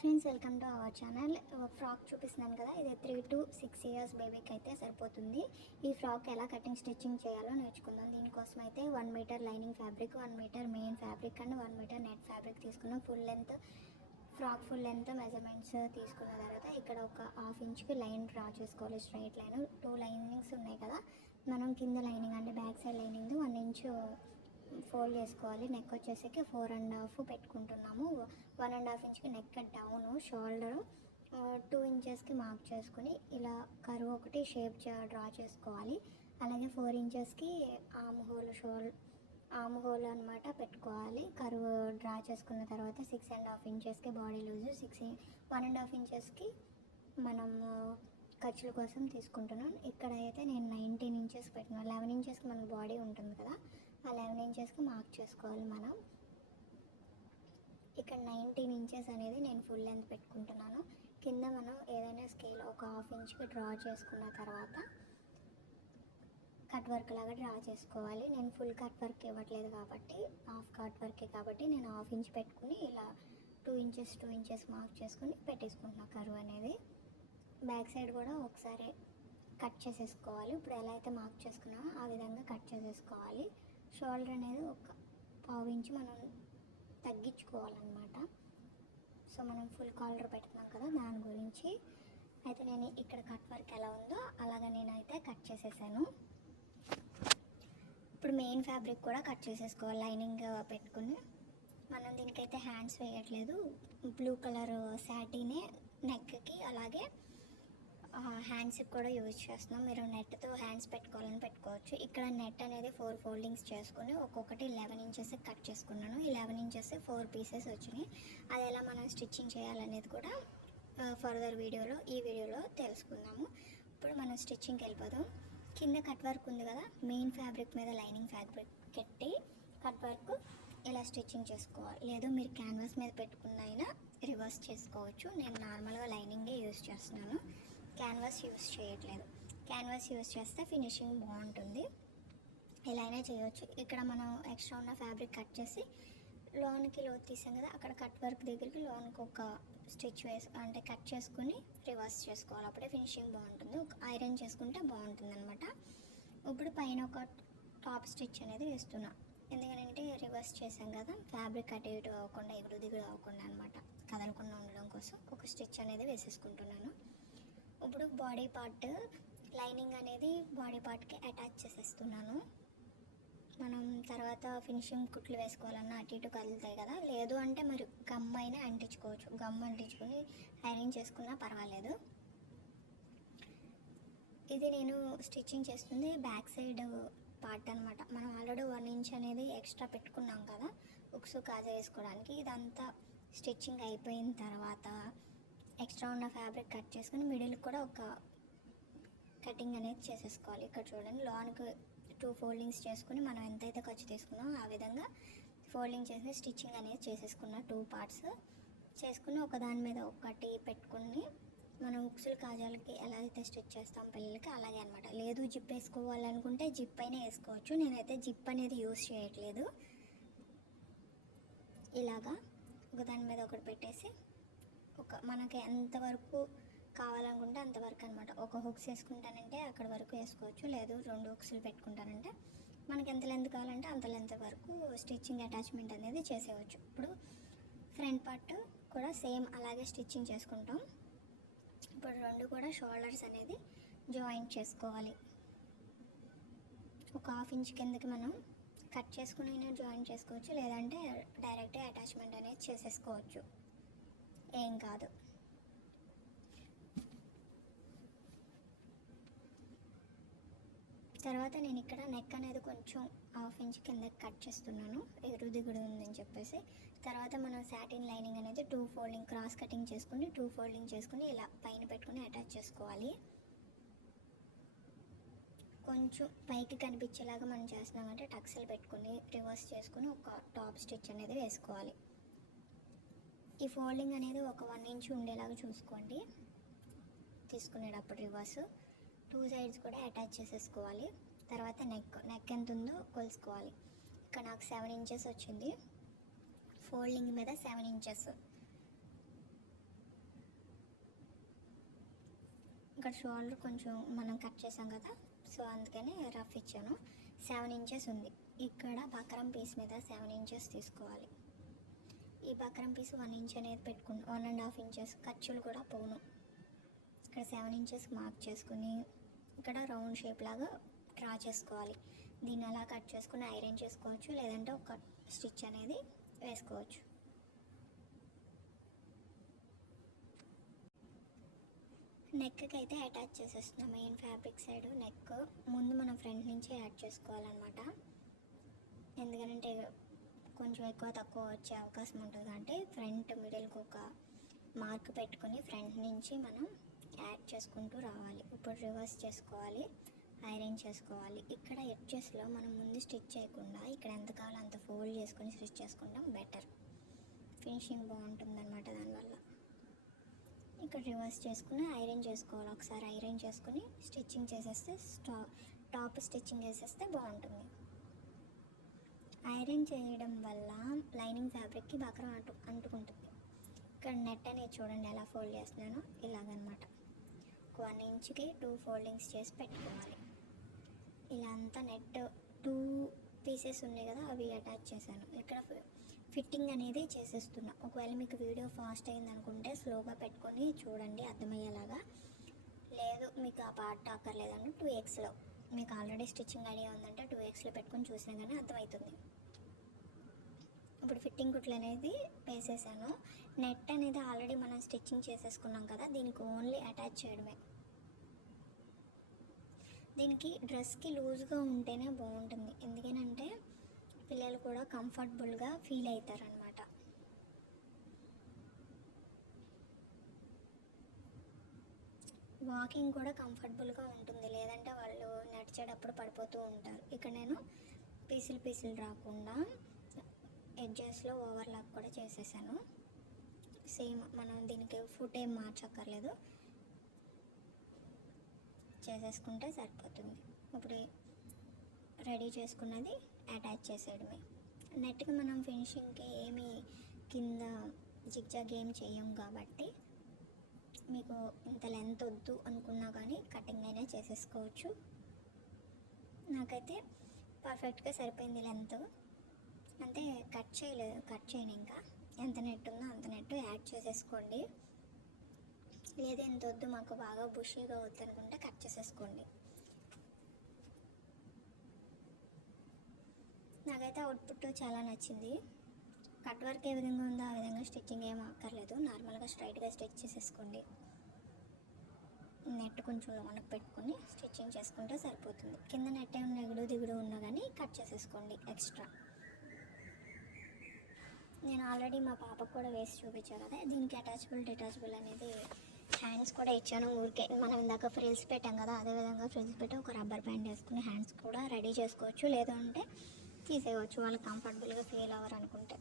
Friends, welcome to our channel. Frock చూపిస్తున్నాను కదా, ఇది 3 to 6 ఇయర్స్ బేబీకి అయితే సరిపోతుంది. ఈ ఫ్రాక్ ఎలా కటింగ్ స్టిచ్చింగ్ చేయాలో నేర్చుకుందాం. దీనికోసం అయితే 1 metre lining fabric, 1 metre main fabric and 1 metre net fabric తీసుకున్నాం. ఫ్రాక్ ఫుల్ లెంత్ మెజర్మెంట్స్ తీసుకున్న తర్వాత ఇక్కడ ఒక హాఫ్ ఇంచ్కి లైన్ డ్రా చేసుకోవాలి. Straight line. 2 లైనింగ్స్ ఉన్నాయి కదా, మనం కింద లైనింగ్ అంటే back side lining 1 inch fold చేసుకోవాలి. నెక్ వచ్చేసరికి 4.5 పెట్టుకుంటున్నాము. 1.5 ఇంచ్కి నెక్ డౌన్, షోల్డర్ 2 ఇంచెస్కి మార్క్ చేసుకుని ఇలా కర్వ్ ఒకటి షేప్ డ్రా చేసుకోవాలి. అలాగే 4 ఇంచెస్కి ఆమ్ హోల్ అనమాట పెట్టుకోవాలి. కర్వ్ డ్రా చేసుకున్న తర్వాత 6.5 ఇంచెస్కి బాడీ లూజు, 1.5 ఇంచెస్కి మనము ఖర్చుల కోసం తీసుకుంటున్నాను. ఇక్కడ అయితే నేను 19 ఇంచెస్ పెట్టినాను. 11 ఇంచెస్కి మనకు బాడీ ఉంటుంది కదా, ఆ 11 ఇంచెస్కి మార్క్ చేసుకోవాలి. మనం ఇక్కడ 19 ఇంచెస్ అనేది నేను ఫుల్ లెంత్ పెట్టుకుంటున్నాను. కింద మనం ఏదైనా స్కేల్ ఒక హాఫ్ ఇంచ్కి డ్రా చేసుకున్న తర్వాత కట్ వర్క్ లాగా డ్రా చేసుకోవాలి. నేను ఫుల్ కట్ వర్క్ ఇవ్వట్లేదు కాబట్టి, హాఫ్ కట్ వర్కే కాబట్టి నేను హాఫ్ ఇంచ్ పెట్టుకుని ఇలా 2 ఇంచెస్ మార్క్ చేసుకుని పెట్టేసుకుంటున్నాను కర్వ్ అనేది. బ్యాక్ సైడ్ కూడా ఒకసారి కట్ చేసేసుకోవాలి. ఇప్పుడు ఎలా అయితే మార్క్ చేసుకున్నామో ఆ విధంగా కట్ చేసేసుకోవాలి. షోల్డర్ అనేది ఒక 1/2 ఇంచ్ మనం తగ్గించుకోవాలన్నమాట. సో మనం ఫుల్ కాలర్ పెడుతున్నాం కదా, దాని గురించి అయితే నేను ఇక్కడ కట్ వర్క్ ఎలా ఉందో అలాగా నేనైతే కట్ చేసేసాను. ఇప్పుడు మెయిన్ ఫ్యాబ్రిక్ కూడా కట్ చేసేసుకోవాలి. లైనింగ్ పెట్టుకుని మనం దీనికైతే హ్యాండ్స్ వేయట్లేదు. బ్లూ కలర్ శాటీనే నెక్కి అలాగే హ్యాండ్స్కి కూడా యూజ్ చేస్తున్నాం. మీరు నెట్తో హ్యాండ్స్ పెట్టుకోవాలని పెట్టుకోవచ్చు. ఇక్కడ నెట్ అనేది 4 ఫోల్డింగ్స్ చేసుకుని ఒక్కొక్కటి 11 ఇంచెస్ కట్ చేసుకున్నాను. 11 ఇంచెస్ 4 పీసెస్ వచ్చినాయి. అది ఎలా మనం స్టిచ్చింగ్ చేయాలనేది కూడా ఫర్దర్ ఈ వీడియోలో తెలుసుకుందాము. ఇప్పుడు మనం స్టిచ్చింగ్కి వెళ్ళిపోదాం. కింద కట్ వర్క్ ఉంది కదా, మెయిన్ ఫ్యాబ్రిక్ మీద లైనింగ్ ఫ్యాబ్రిక్ పెట్టి కట్ వర్క్ ఇలా స్టిచ్చింగ్ చేసుకోవాలి. లేదు మీరు క్యాన్వాస్ మీద పెట్టుకున్న అయినా రివర్స్ చేసుకోవచ్చు. నేను నార్మల్గా లైనింగే యూజ్ చేస్తున్నాను, క్యాన్వాస్ యూజ్ చేయట్లేదు. క్యాన్వాస్ యూజ్ చేస్తే ఫినిషింగ్ బాగుంటుంది. ఎలా అయినా చేయవచ్చు. ఇక్కడ మనం ఎక్స్ట్రా ఉన్న ఫ్యాబ్రిక్ కట్ చేసి లోన్కి లోతు తీసాం కదా, అక్కడ కట్ వర్క్ దగ్గరికి లోన్కి ఒక స్టిచ్ అంటే కట్ చేసుకుని రివర్స్ చేసుకోవాలి. అప్పుడే ఫినిషింగ్ బాగుంటుంది. ఒక ఐరన్ చేసుకుంటే బాగుంటుంది అనమాట. ఇప్పుడు పైన ఒక టాప్ స్టిచ్ అనేది వేస్తున్నా. ఎందుకంటే రివర్స్ చేసాం కదా, ఫ్యాబ్రిక్ అటు ఇటు అవ్వకుండా ఎగురు దిగుడు అవ్వకుండా అనమాట, కదలకుండా ఉండడం కోసం ఒక స్టిచ్ అనేది వేసేసుకుంటున్నాను. ఇప్పుడు బాడీ పార్ట్ లైనింగ్ అనేది బాడీ పార్ట్కి అటాచ్ చేసేస్తున్నాను. మనం తర్వాత ఫినిషింగ్ కుట్లు వేసుకోవాలన్నా అటు ఇటు కదులుతాయి కదా, లేదు అంటే మరి గమ్ అయినా అంటించుకోవచ్చు. గమ్ అంటించుకొని ఐరన్ చేసుకున్నా పర్వాలేదు. ఇది నేను స్టిచ్చింగ్ చేస్తుంది బ్యాక్ సైడ్ పార్ట్ అనమాట. మనం ఆల్రెడీ 1 ఇంచ్ అనేది ఎక్స్ట్రా పెట్టుకున్నాం కదా ఉక్సు కాజా వేసుకోవడానికి. ఇదంతా స్టిచ్చింగ్ అయిపోయిన తర్వాత ఎక్స్ట్రా ఉన్న ఫ్యాబ్రిక్ కట్ చేసుకుని మిడిల్కి కూడా ఒక కటింగ్ అనేది చేసేసుకోవాలి. ఇక్కడ చూడండి, లోన్కి 2 ఫోల్డింగ్స్ చేసుకుని మనం ఎంతైతే ఖర్చు తీసుకున్నామో ఆ విధంగా ఫోల్డింగ్ చేసి స్టిచ్చింగ్ అనేది చేసేసుకున్న 2 పార్ట్స్ చేసుకుని ఒకదాని మీద ఒకటి పెట్టుకుని మనం ఉక్సులు కాజాలకి ఎలా అయితే స్టిచ్ చేస్తాం పిల్లలకి అలాగే అనమాట. లేదు జిప్ వేసుకోవాలనుకుంటే జిప్ అయినా వేసుకోవచ్చు. నేనైతే జిప్ అనేది యూజ్ చేయట్లేదు. ఇలాగా ఒకదాని మీద ఒకటి పెట్టేసి మనకి ఎంతవరకు కావాలనుకుంటే అంతవరకు అనమాట. ఒక హుక్స్ వేసుకుంటానంటే అక్కడ వరకు వేసుకోవచ్చు. లేదు 2 హుక్స్లు పెట్టుకుంటానంటే మనకి ఎంత లెంత్ కావాలంటే అంత లెంత్ వరకు స్టిచ్చింగ్ అటాచ్మెంట్ అనేది చేసేయచ్చు. ఇప్పుడు ఫ్రంట్ పార్ట్ కూడా సేమ్ అలాగే స్టిచ్చింగ్ చేసుకుంటాం. ఇప్పుడు 2 కూడా షోల్డర్స్ అనేది జాయింట్ చేసుకోవాలి. ఒక హాఫ్ ఇంచ్ కిందకి మనం కట్ చేసుకుని జాయింట్ చేసుకోవచ్చు, లేదంటే డైరెక్ట్గా అటాచ్మెంట్ అనేది చేసేసుకోవచ్చు, ఏం కాదు. తర్వాత నేను ఇక్కడ నెక్ అనేది కొంచెం హాఫ్ ఇంచ్ కిందకి కట్ చేస్తున్నాను, ఎగురు దిగుడు ఉందని చెప్పేసి. తర్వాత మనం సాటిన్ లైనింగ్ అనేది 2 ఫోల్డింగ్ క్రాస్ కటింగ్ చేసుకుని 2 ఫోల్డింగ్ చేసుకుని ఇలా పైన పెట్టుకుని అటాచ్ చేసుకోవాలి. కొంచెం పైకి కనిపించేలాగా మనం చేస్తున్నామంటే టక్స్లు పెట్టుకుని రివర్స్ చేసుకుని ఒక టాప్ స్టిచ్ అనేది వేసుకోవాలి. ఈ ఫోల్డింగ్ అనేది ఒక 1 ఇంచ్ ఉండేలాగా చూసుకోండి తీసుకునేటప్పుడు. రివర్స్ 2 సైడ్స్ కూడా అటాచ్ చేసేసుకోవాలి. తర్వాత నెక్ ఎంత ఉందో కొలుసుకోవాలి. ఇక్కడ నాకు 7 ఇంచెస్ వచ్చింది. ఫోల్డింగ్ మీద 7 ఇంచెస్ ఇక్కడ షోల్డర్ కొంచెం మనం కట్ చేసాం కదా, సో అందుకని రఫ్ ఇచ్చాను. 7 ఇంచెస్ ఉంది. ఇక్కడ బక్రం పీస్ మీద 7 ఇంచెస్ తీసుకోవాలి. ఈ బక్రం పీస్ 1 ఇంచ్ అనేది పెట్టుకుని 1.5 ఇంచెస్ ఖర్చులు కూడా పోను. ఇక్కడ 7 ఇంచెస్ మార్క్ చేసుకుని ఇక్కడ రౌండ్ షేప్ లాగా డ్రా చేసుకోవాలి. దీన్ని అలా కట్ చేసుకుని ఐరన్ చేసుకోవచ్చు, లేదంటే ఒక స్టిచ్ అనేది వేసుకోవచ్చు. నెక్కి అయితే అటాచ్ చేసేస్తున్నాం. మెయిన్ ఫ్యాబ్రిక్ సైడ్ నెక్ ముందు మనం ఫ్రంట్ నుంచే యాడ్ చేసుకోవాలన్నమాట. ఎందుకంటే కొంచెం ఎక్కువ తక్కువ వచ్చే అవకాశం ఉంటుంది. అంటే ఫ్రంట్ మిడిల్కి ఒక మార్క్ పెట్టుకొని ఫ్రంట్ నుంచి మనం యాడ్ చేసుకుంటూ రావాలి. ఇప్పుడు రివర్స్ చేసుకోవాలి, ఐరన్ చేసుకోవాలి. ఇక్కడ ఎడ్జెస్లో మనం ముందు స్టిచ్ చేయకుండా ఇక్కడ ఎంత కావాలో అంత ఫోల్డ్ చేసుకొని స్టిచ్ చేసుకుంటాం బెటర్. ఫినిషింగ్ బాగుంటుందన్నమాట దానివల్ల. ఇక్కడ రివర్స్ చేసుకుని ఐరన్ చేసుకోవాలి. ఒకసారి ఐరన్ చేసుకుని స్టిచ్చింగ్ చేసేస్తే టాప్ స్టిచ్చింగ్ చేసేస్తే బాగుంటుంది. ఐరన్ చేయడం వల్ల లైనింగ్ ఫ్యాబ్రిక్కి బాగా అంటుకుంటుంది. ఇక్కడ నెట్ అనేది చూడండి ఎలా ఫోల్డ్ చేస్తున్నానో, ఇలాగనమాట. 1 ఇంచ్కి 2 ఫోల్డింగ్స్ చేసి పెట్టుకోవాలి. ఇలా అంతా నెట్ 2 పీసెస్ ఉన్నాయి కదా, అవి అటాచ్ చేశాను. ఇక్కడ ఫిట్టింగ్ అనేది చేసేస్తున్నా. ఒకవేళ మీకు వీడియో ఫాస్ట్ అయింది అనుకుంటే స్లోగా పెట్టుకొని చూడండి అర్థమయ్యేలాగా. లేదు మీకు ఆ పార్ట్ అక్కర్లేదంటే 2xలో, మీకు ఆల్రెడీ స్టిచ్చింగ్ ఐడియా ఉందంటే 2xలో పెట్టుకొని చూసినా కానీ అర్థమవుతుంది. ఇప్పుడు ఫిట్టింగ్ కుట్లు అనేది వేసేసాను. నెట్ అనేది ఆల్రెడీ మనం స్టిచ్చింగ్ చేసేసుకున్నాం కదా, దీనికి ఓన్లీ అటాచ్ చేయడమే. దీనికి డ్రెస్కి లూజ్గా ఉంటేనే బాగుంటుంది. ఎందుకనంటే పిల్లలు కూడా కంఫర్టబుల్గా ఫీల్ అవుతారనమాట. వాకింగ్ కూడా కంఫర్టబుల్గా ఉంటుంది, లేదంటే వాళ్ళు నడిచేటప్పుడు పడిపోతూ ఉంటారు. ఇక్కడ నేను పీసులు రాకుండా ఎడ్జెస్లో ఓవర్లాక్ కూడా చేసేసాను. సేమ్ మనం దీనికి ఫుట్ ఏం మార్చక్కర్లేదు, చేసేసుకుంటే సరిపోతుంది. ఇప్పుడు రెడీ చేసుకున్నది అటాచ్ చేసేయడమే. నెట్కి మనం ఫినిషింగ్కి ఏమి కింద జిగ్జాగ్ ఏం చేయం కాబట్టి మీకు ఇంత లెంత్ వద్దు అనుకున్నా కానీ కటింగ్ అయినా చేసేసుకోవచ్చు. నాకైతే పర్ఫెక్ట్గా సరిపోయింది లెంత్. అంటే కట్ చేయను. ఇంకా ఎంత నెట్ ఉందో అంత నెట్ యాడ్ చేసేసుకోండి. లేదా ఎంత వద్దు మాకు బాగా బుషీగా వద్దు అనుకుంటే కట్ చేసేసుకోండి. నాకైతే అవుట్పుట్ చాలా నచ్చింది. కట్ వర్క్ ఏ విధంగా ఉందో ఆ విధంగా స్టిచ్చింగ్ ఏం అక్కర్లేదు, నార్మల్గా స్ట్రైట్గా స్టిచ్ చేసేసుకోండి. నెట్ కొంచెం లోనకు పెట్టుకొని స్టిచ్చింగ్ చేసుకుంటే సరిపోతుంది. కింద నెట్ ఏమైనా ఎగుడు దిగుడు ఉన్నా కానీ కట్ చేసేసుకోండి ఎక్స్ట్రా. నేను ఆల్రెడీ మా పాపకు కూడా వేసి చూపించాను కదా, దీనికి డిటాచబుల్ అనేది హ్యాండ్స్ కూడా ఇచ్చాను. ఊరికే మనం ఇందాక ఫ్రిల్స్ పెట్టాం కదా, అదేవిధంగా ఫ్రిల్స్ పెట్టి ఒక రబ్బర్ బ్యాండ్ వేసుకుని హ్యాండ్స్ కూడా రెడీ చేసుకోవచ్చు. లేదు అంటే తీసేయవచ్చు, వాళ్ళు కంఫర్టబుల్గా ఫీల్ అవ్వరు అనుకుంటే.